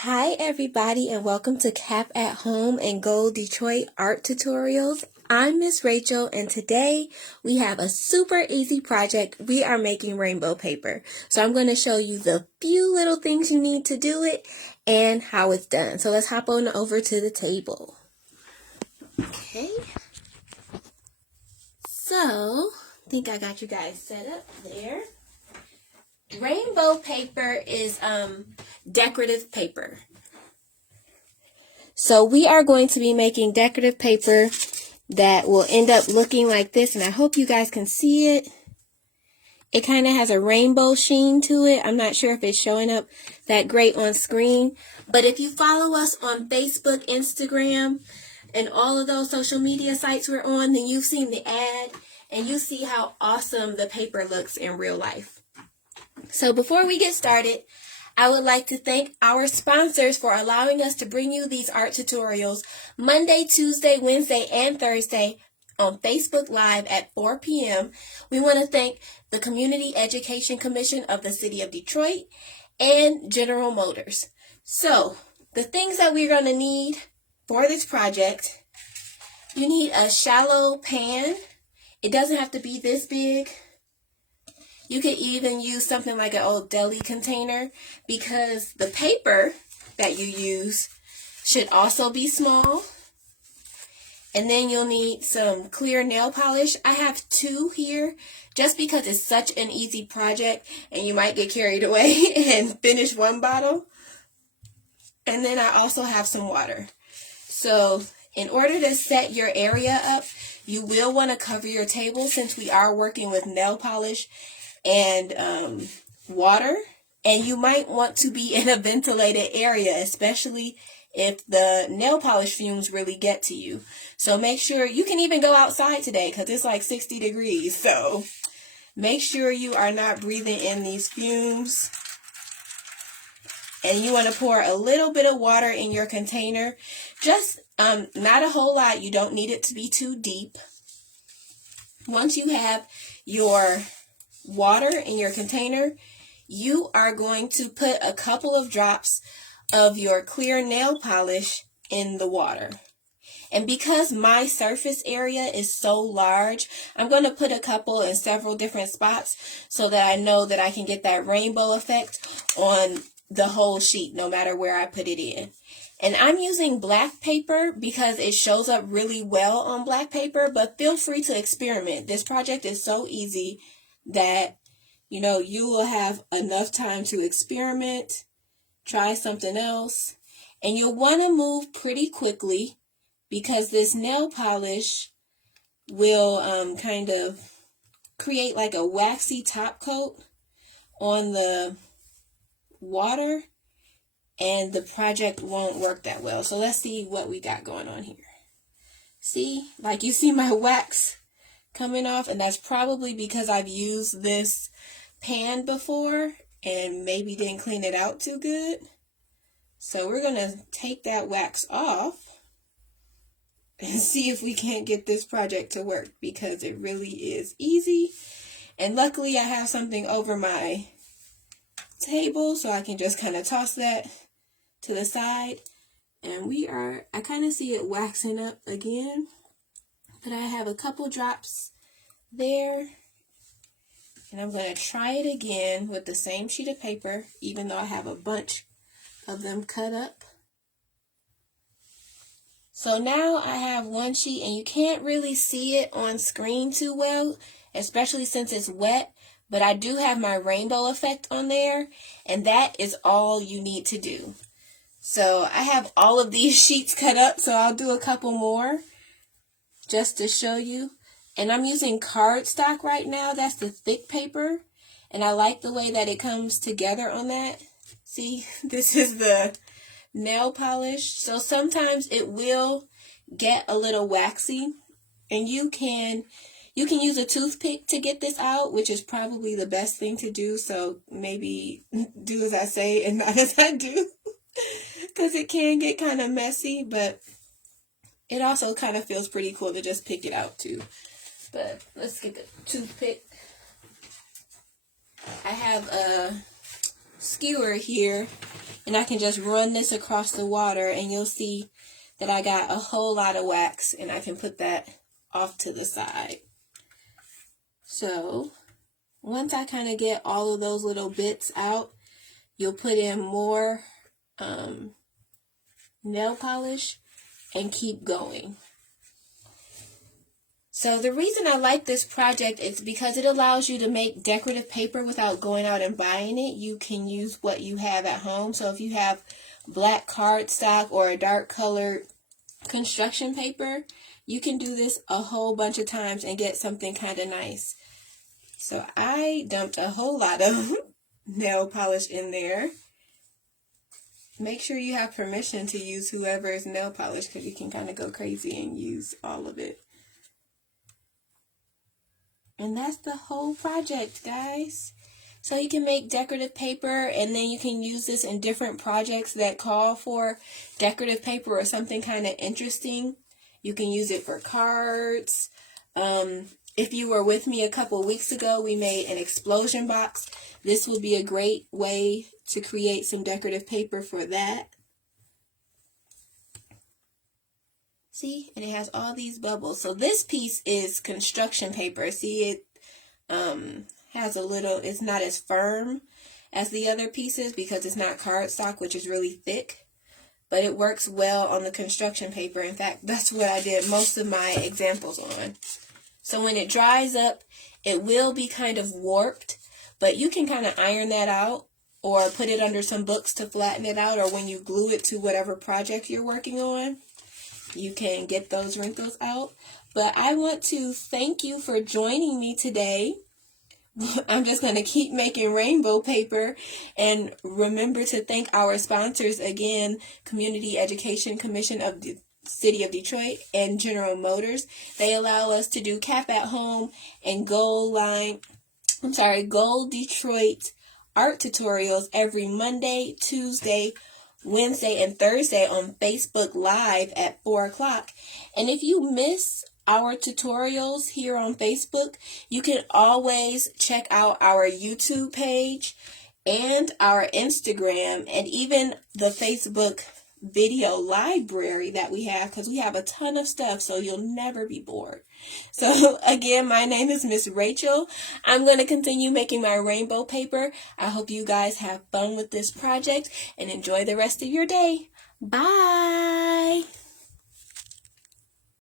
Hi everybody and welcome to Cap at Home and Go Detroit Art Tutorials. I'm Miss Rachel and today we have a super easy project. We are making rainbow paper. So I'm going to show you the few little things you need to do it and how it's done. So let's hop on over to the table. Okay. So I think I got you guys set up there. Rainbow paper is decorative paper. So we are going to be making decorative paper that will end up looking like this, and I hope you guys can see it. It kind of has a rainbow sheen to it. I'm not sure if it's showing up that great on screen, but if you follow us on Facebook, Instagram, and all of those social media sites we're on, then you've seen the ad, and you see how awesome the paper looks in real life. So before we get started, I would like to thank our sponsors for allowing us to bring you these art tutorials Monday, Tuesday, Wednesday, and Thursday on Facebook Live at 4 p.m. We want to thank the Community Education Commission of the City of Detroit and General Motors. So, the things that we're going to need for this project, you need a shallow pan. It doesn't have to be this big. You could even use something like an old deli container because the paper that you use should also be small. And then you'll need some clear nail polish. I have 2 here just because it's such an easy project and you might get carried away and finish 1 bottle. And then I also have some water. So in order to set your area up, you will want to cover your table since we are working with nail polish and water, and you might want to be in a ventilated area, especially if the nail polish fumes really get to you. So make sure you can even go outside today because it's like 60 degrees. So make sure you are not breathing in these fumes. And you want to pour a little bit of water in your container. Just not a whole lot. You don't need it to be too deep. Once you have your water in your container, you are going to put a couple of drops of your clear nail polish in the water. And because my surface area is so large, I'm going to put a couple in several different spots so that I know that I can get that rainbow effect on the whole sheet no matter where I put it in. And I'm using black paper because it shows up really well on black paper, but feel free to experiment. This project is so easy that, you will have enough time to experiment, try something else, and you'll want to move pretty quickly because this nail polish will kind of create like a waxy top coat on the water, and the project won't work that well. So let's see what we got going on here. See, like you see my wax coming off, and that's probably because I've used this pan before and maybe didn't clean it out too good. So we're going to take that wax off and see if we can't get this project to work because it really is easy. And luckily I have something over my table so I can just kind of toss that to the side. And I kind of see it waxing up again. But I have a couple drops there, and I'm going to try it again with the same sheet of paper, even though I have a bunch of them cut up. So now I have 1 sheet, and you can't really see it on screen too well, especially since it's wet, but I do have my rainbow effect on there, and that is all you need to do. So I have all of these sheets cut up, so I'll do a couple more just to show you. And I'm using cardstock right now. That's the thick paper. And I like the way that it comes together on that. See, this is the nail polish. So sometimes it will get a little waxy. And you can use a toothpick to get this out, which is probably the best thing to do. So maybe do as I say and not as I do. Because it can get kind of messy, but it also kind of feels pretty cool to just pick it out too. But let's get the toothpick. I have a skewer here, and I can just run this across the water, and you'll see that I got a whole lot of wax, and I can put that off to the side. So once I kind of get all of those little bits out, you'll put in more nail polish and keep going. So the reason I like this project is because it allows you to make decorative paper without going out and buying it. You can use what you have at home. So if you have black cardstock or a dark colored construction paper, you can do this a whole bunch of times and get something kind of nice. So I dumped a whole lot of nail polish in there. Make sure you have permission to use whoever's nail polish, because you can kind of go crazy and use all of it. And that's the whole project, guys. So you can make decorative paper, and then you can use this in different projects that call for decorative paper or something kind of interesting. You can use it for cards. If you were with me a couple weeks ago, we made an explosion box. This would be a great way to create some decorative paper for that. See, and it has all these bubbles. So this piece is construction paper. See, it has a little, it's not as firm as the other pieces because it's not cardstock, which is really thick. But it works well on the construction paper. In fact, that's what I did most of my examples on. So when it dries up, it will be kind of warped, but you can kind of iron that out or put it under some books to flatten it out, or when you glue it to whatever project you're working on, you can get those wrinkles out. But I want to thank you for joining me today. I'm just going to keep making rainbow paper, and remember to thank our sponsors again, Community Education Commission of the City of Detroit and General Motors. They allow us to do Cap at Home and Gold Detroit art tutorials every Monday, Tuesday, Wednesday, and Thursday on Facebook Live at 4 o'clock. And if you miss our tutorials here on Facebook, you can always check out our YouTube page and our Instagram and even the Facebook video library that we have, because we have a ton of stuff, so you'll never be bored. So again, my name is Miss Rachel. I'm going to continue making my rainbow paper. I hope you guys have fun with this project and enjoy the rest of your day. Bye.